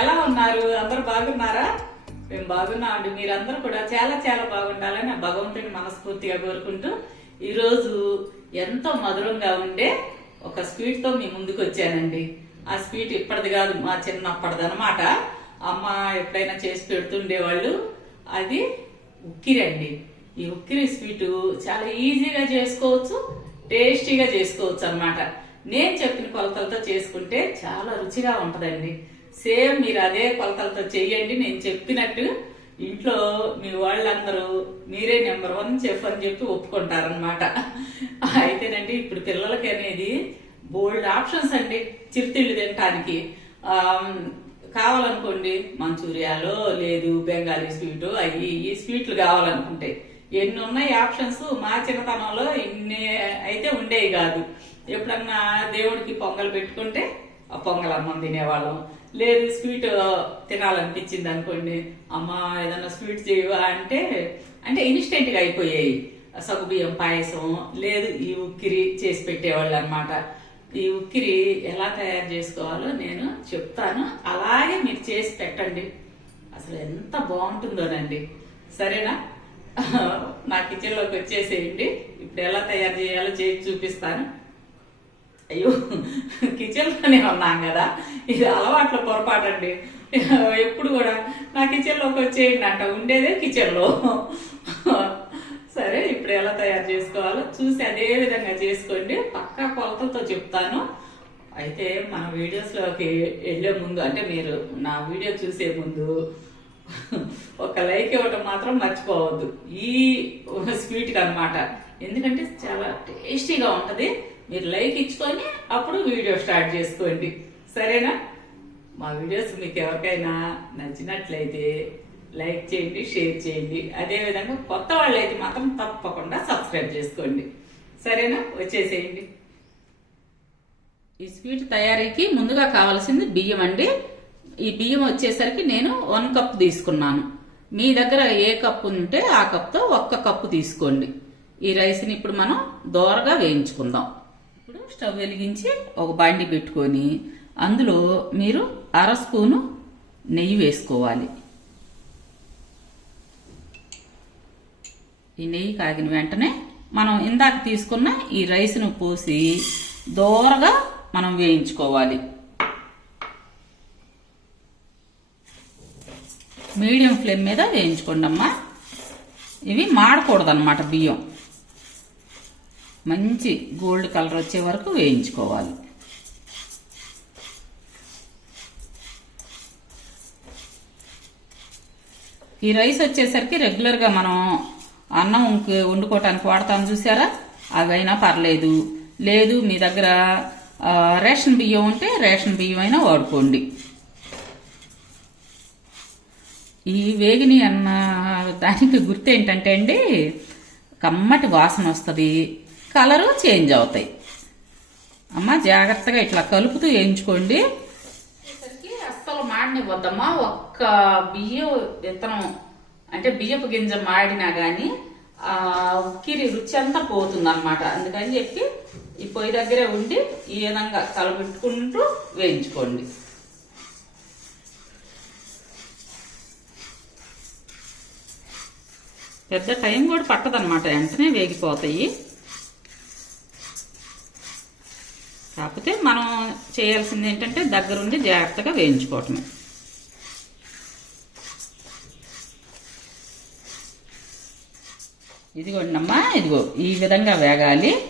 ఎలా ఉన్నారు? అందరు బాగున్నారా? మేము బాగున్నాం అండి మీరందరూ కూడా చాలా చాలా బాగుండాలని భగవంతుని మనస్ఫూర్తిగా కోరుకుంటూ ఈరోజు ఎంతో మధురంగా ఉండే ఒక స్వీట్తో మీ ముందుకు వచ్చానండి. ఆ స్వీట్ ఇప్పటిది కాదు మా చిన్నప్పటిది అనమాట అమ్మ ఎప్పుడైనా చేసి పెడుతుండేవాళ్ళు. అది ఉక్కిరి అండి. ఈ ఉక్కిరి స్వీటు చాలా ఈజీగా చేసుకోవచ్చు టేస్టీగా చేసుకోవచ్చు అన్నమాట. నేను చెప్పిన కొలతలతో చేసుకుంటే చాలా రుచిగా ఉంటదండి. సేమ్ మీరు అదే కొలతలతో చెయ్యండి నేను చెప్పినట్టు ఇంట్లో మీ వాళ్ళందరూ మీరే నెంబర్ వన్ చెఫ్ అని చెప్పి ఒప్పుకుంటారనమాట అయితేనండి ఇప్పుడు పిల్లలకి అనేది బోల్డ్ ఆప్షన్స్ అండి. చిరుతిళ్ళు తినటానికి. కావాలనుకోండి మంచూరియాలో లేదు బెంగాలీ స్వీటు అవి ఈ స్వీట్లు కావాలనుకుంటే. ఎన్ని ఉన్నాయి ఆప్షన్స్? మా చిన్నతనంలో ఇన్ని అయితే ఉండేవి కాదు. ఎప్పుడన్నా దేవుడికి పొంగల్ పెట్టుకుంటే ఆ పొంగల్ అన్నం తినేవాళ్ళం. లేదు స్వీట్ తినాలనిపించింది అనుకోండి. అమ్మ ఏదన్నా స్వీట్ చేయవా అంటే అంటే ఇన్స్టెంట్గా అయిపోయాయి సగ్గుబియ్యం పాయసం లేదు ఈ ఉక్కిరి చేసి పెట్టేవాళ్ళు అనమాట ఈ ఉక్కిరి ఎలా తయారు చేసుకోవాలో నేను చెప్తాను. అలాగే మీరు చేసి పెట్టండి. అసలు ఎంత బాగుంటుందోనండి సరేనా? నా కిచెన్లోకి వచ్చేసేయండి. ఇప్పుడు ఎలా తయారు చేయాలో చేసి చూపిస్తాను. అయ్యో కిచెన్లోనే ఉన్నాం కదా. ఇది అలవాట్ల పొరపాటు అండి ఎప్పుడు కూడా నా కిచెన్లోకి వచ్చేయండి అంట. ఉండేదే కిచెన్లో సరే ఇప్పుడు ఎలా తయారు చేసుకోవాలో చూసి అదే విధంగా చేసుకోండి. పక్కా కొలతలతో చెప్తాను. అయితే మన వీడియోస్లోకి వెళ్ళే ముందు అంటే మీరు నా వీడియో చూసే ముందు ఒక లైక్ ఇవ్వటం మాత్రం మర్చిపోవద్దు. ఈ స్వీట్కి అన్నమాట ఎందుకంటే చాలా టేస్టీగా ఉంటది. మీరు లైక్ ఇచ్చుకొని అప్పుడు వీడియో స్టార్ట్ చేసుకోండి. సరేనా? మా వీడియోస్ మీకు ఎవరికైనా నచ్చినట్లయితే లైక్ చేయండి షేర్ చేయండి. అదేవిధంగా కొత్త వాళ్ళైతే మాత్రం తప్పకుండా సబ్స్క్రైబ్ చేసుకోండి. సరేనా? వచ్చేసేయండి. ఈ స్వీట్ తయారీకి ముందుగా కావాల్సింది బియ్యం అండి. ఈ బియ్యం వచ్చేసరికి నేను వన్ కప్ తీసుకున్నాను. మీ దగ్గర ఏ కప్పు ఉంటే ఆ కప్తో ఒక్క కప్పు తీసుకోండి. ఈ రైస్ని ఇప్పుడు మనం దోరగా వేయించుకుందాం. ఇప్పుడు స్టవ్ వెలిగించి ఒక బండి పెట్టుకొని అందులో మీరు అర స్పూను నెయ్యి వేసుకోవాలి. ఈ నెయ్యి కాగిన వెంటనే మనం ఇందాక తీసుకున్న ఈ రైస్ను పోసి దోరగా మనం వేయించుకోవాలి. మీడియం ఫ్లేమ్ మీద వేయించుకోండి అమ్మా ఇవి మాడకూడదన్నమాట బియ్యం. మంచి గోల్డ్ కలర్ వచ్చే వరకు వేయించుకోవాలి. ఈ రైస్ వచ్చేసరికి రెగ్యులర్గా మనం అన్నం వండుకోవటానికి వాడతాం చూసారా? అవైనా పర్లేదు. లేదు మీ దగ్గర రేషన్ బియ్యం ఉంటే రేషన్ బియ్యం అయినా వాడుకోండి. ఈ వేగిని అన్న దానికి గుర్తు ఏంటంటే అండి కమ్మటి వాసన వస్తుంది. కలరు చేంజ్ అవుతాయి. అమ్మ జాగ్రత్తగా ఇట్లా కలుపుతూ వేయించుకోండి. అస్సలు మాడనివ్వద్దమ్మా. ఒక్క బియ్యం విత్తనం అంటే బియ్యపు గింజ మాడినా కానీ ఉక్కిరి రుచి అంతా పోతుంది అనమాట అందుకని చెప్పి ఈ పొయ్యి దగ్గరే ఉండి ఈ విధంగా కలబెట్టుకుంటూ వేయించుకోండి. పెద్ద టైం కూడా పట్టదనమాట వెంటనే వేగిపోతాయి. కాకపోతే మనం చేయాల్సింది ఏంటంటే దగ్గరుండి జాగ్రత్తగా వేయించుకోవటమే. ఇదిగోండి అమ్మా ఇదిగో ఈ విధంగా వేగాలి.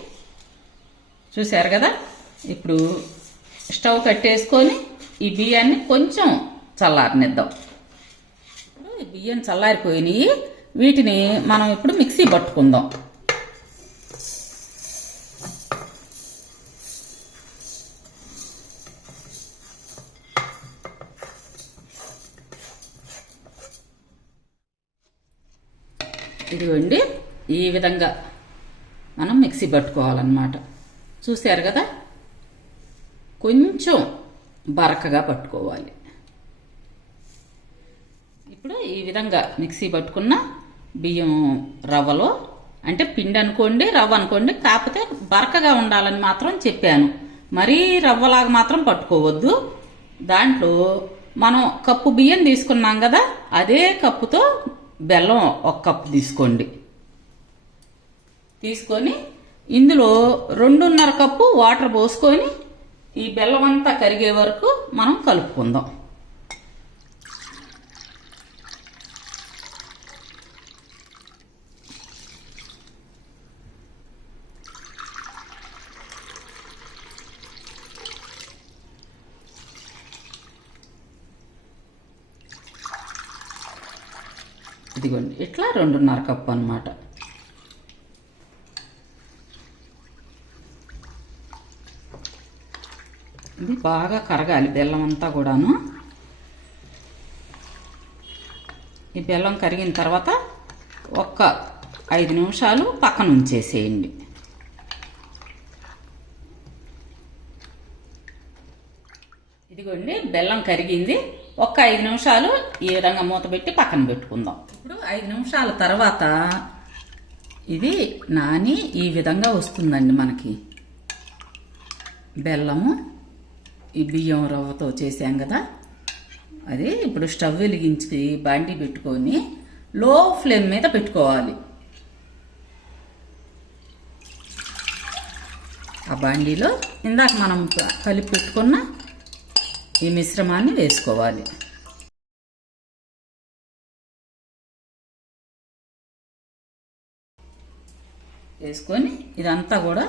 చూశారు కదా? ఇప్పుడు స్టవ్ కట్టేసుకొని ఈ బియ్యాన్ని కొంచెం చల్లారనిద్దాం. ఇప్పుడు ఈ బియ్యం చల్లారిపోయినాయి. వీటిని మనం ఇప్పుడు మిక్సీ పట్టుకుందాం. ఇదిగోండి ఈ విధంగా మనం మిక్సీ పట్టుకోవాలన్నమాట. చూశారు కదా? కొంచెం బరకగా పట్టుకోవాలి. ఇప్పుడు ఈ విధంగా మిక్సీ పట్టుకున్న బియ్యం రవ్వలో అంటే పిండి అనుకోండి రవ్వ అనుకోండి కాకపోతే బరకగా ఉండాలని మాత్రం చెప్పాను. మరీ రవ్వలాగా మాత్రం పట్టుకోవద్దు. దాంట్లో మనం కప్పు బియ్యం తీసుకున్నాం కదా అదే కప్పుతో బెల్లం ఒక కప్పు తీసుకోండి. తీసుకొని ఇందులో రెండున్నర కప్పు వాటర్ పోసుకొని ఈ బెల్లం అంతా కరిగే వరకు మనం కలుపుకుందాం. ఇదిగోండి. ఇట్లా రెండున్నర కప్పు అనమాట ఇది బాగా కరగాలి బెల్లం అంతా కూడాను. ఈ బెల్లం కరిగిన తర్వాత ఒక్క ఐదు నిమిషాలు పక్కన ఉంచేసేయండి. ఇదిగోండి బెల్లం కరిగింది. ఒక్క ఐదు నిమిషాలు ఈ విధంగా మూత పెట్టి పక్కన పెట్టుకుందాం. ఇప్పుడు ఐదు నిమిషాల తర్వాత ఇది నాని ఈ విధంగా వస్తుందండి మనకి. బెల్లము ఈ బియ్యం రవ్వతో చేసాం కదా. అది ఇప్పుడు స్టవ్ వెలిగించి బాండి పెట్టుకొని లో ఫ్లేమ్ మీద పెట్టుకోవాలి. ఆ బాండీలో ఇందాక మనం కలిపి పెట్టుకున్న ఈ మిశ్రమాన్ని వేసుకోవాలి. వేసుకొని ఇదంతా కూడా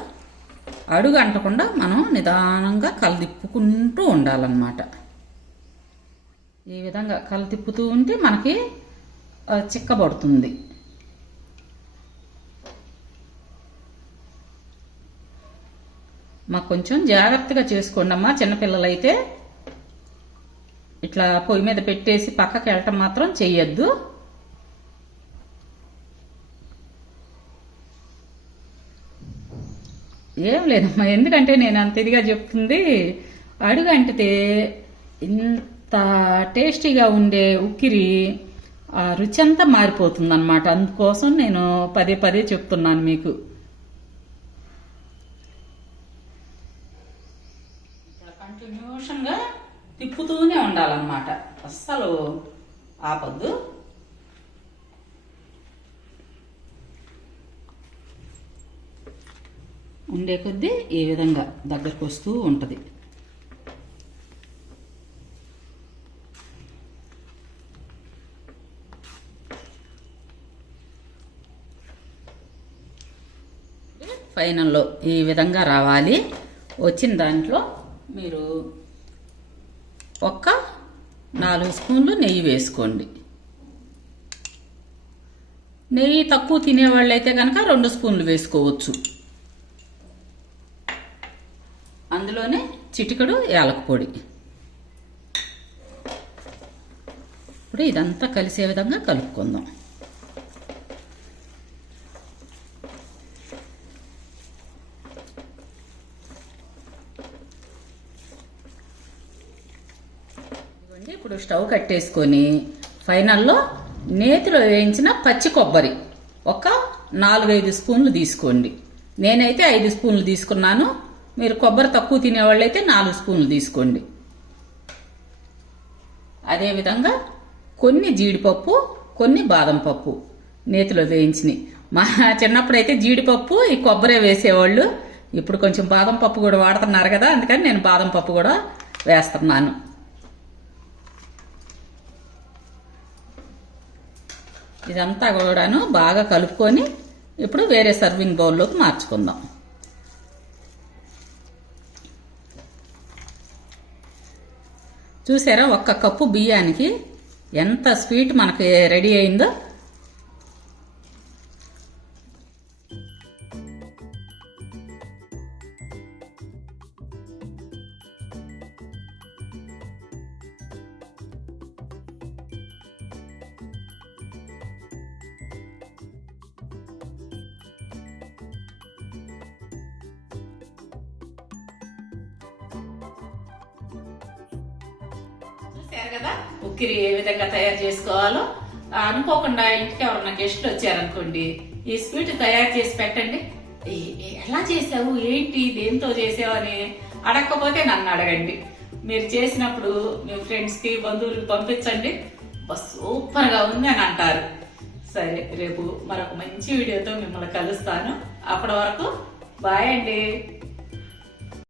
అడుగు అంటకుండా మనం నిదానంగా కలదిప్పుకుంటూ ఉండాలన్నమాట. ఈ విధంగా కలతిప్పుతూ ఉంటే మనకి చిక్కబడుతుంది. మాకు కొంచెం జాగ్రత్తగా చేసుకోండి అమ్మా చిన్నపిల్లలైతే. ఇట్లా పొయ్యి మీద పెట్టేసి పక్కకి వెళ్ళటం మాత్రం చెయ్యొద్దు. ఏం లేదమ్మా ఎందుకంటే నేను అంత ఇదిగా చెప్తుంది. అడుగు అంటితే ఇంత టేస్టీగా ఉండే ఉక్కిరి ఆ రుచి అంతా మారిపోతుంది అనమాట అందుకోసం నేను పదే పదే చెప్తున్నాను మీకు. కంటిన్యూషన్గా తిప్పుతూనే ఉండాలన్నమాట. అస్సలు ఆపద్దు. ఉండే కొద్దీ ఈ విధంగా దగ్గరకు వస్తూ ఉంటుంది. ఫైనల్లో ఈ విధంగా రావాలి. వచ్చిన దాంట్లో మీరు ఒక్క నాలుగు స్పూన్లు నెయ్యి వేసుకోండి. నెయ్యి తక్కువ తినేవాళ్ళైతే కనుక రెండు స్పూన్లు వేసుకోవచ్చు. అందులోనే చిటికడు యాలక పొడి. ఇప్పుడు ఇదంతా కలిసే విధంగా కలుపుకుందాం. అండి. ఇప్పుడు స్టవ్ కట్టేసుకొని ఫైనల్లో నేతిలో వేయించిన పచ్చి కొబ్బరి ఒక నాలుగైదు స్పూన్లు తీసుకోండి. నేనైతే ఐదు స్పూన్లు తీసుకున్నాను. మీరు కొబ్బరి తక్కువ తినేవాళ్ళైతే నాలుగు స్పూన్లు తీసుకోండి. అదేవిధంగా కొన్ని జీడిపప్పు కొన్ని బాదం పప్పు నేతిలో వేయించినాయి మా చిన్నప్పుడైతే జీడిపప్పు ఈ కొబ్బరే వేసేవాళ్ళు. ఇప్పుడు కొంచెం బాదం పప్పు కూడా వాడుతున్నారు కదా అందుకని నేను బాదం పప్పు కూడా వేస్తున్నాను. ఇదంతా కూడాను బాగా కలుపుకొని ఇప్పుడు వేరే సర్వింగ్ బౌల్లోకి మార్చుకుందాం. చూసారా ఒక్క కప్పు బియ్యానికి ఎంత స్వీట్ మనకి రెడీ అయిందో? చూశారు కదా? ఉక్కిరి ఏ విధంగా తయారు చేసుకోవాలో? అనుకోకుండా ఇంటికి ఎవరన్నా గెస్ట్లు వచ్చారనుకోండి ఈ స్వీట్ తయారు చేసి పెట్టండి. ఎలా చేసావు ఏంటి? దేంతో చేసావు అని అడగకపోతే నన్ను అడగండి. మీరు చేసినప్పుడు మీ ఫ్రెండ్స్కి బంధువులకి పంపించండి. సూపర్గా ఉంది అని అంటారు. సరే రేపు మరొక మంచి వీడియోతో మిమ్మల్ని కలుస్తాను. అప్పటి వరకు బాయ్ అండి.